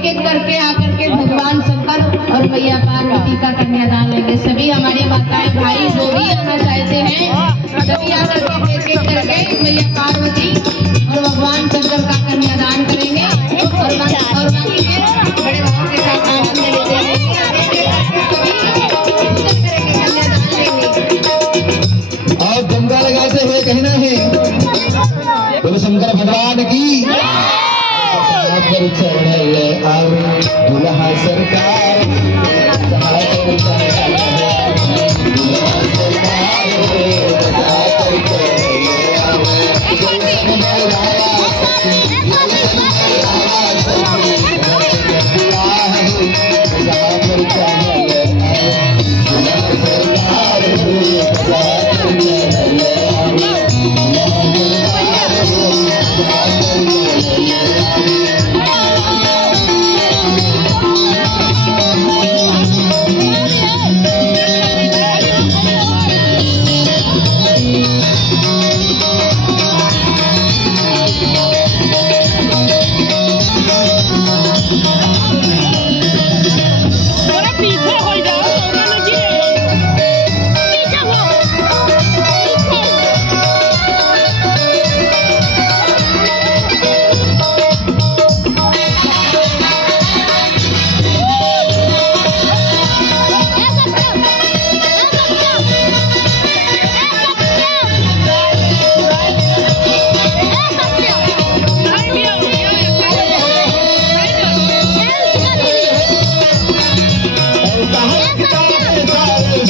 एक एक करके आकर के भगवान शंकर और मैया पार्वती का कन्यादान लेंगे। सभी हमारी माताएं भाई जो भी आना चाहते हैं सभी आकर के एक एक करके मैया पार्वती और भगवान शंकर का कन्यादान करेंगे और बाकी के बड़े भाव के साथ आनंद लेते हैं। और गंगा लगाते हुए कहना है बोले शंकर भगवान की पर चढ़ल आव दुल्हा सरकार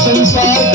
संसार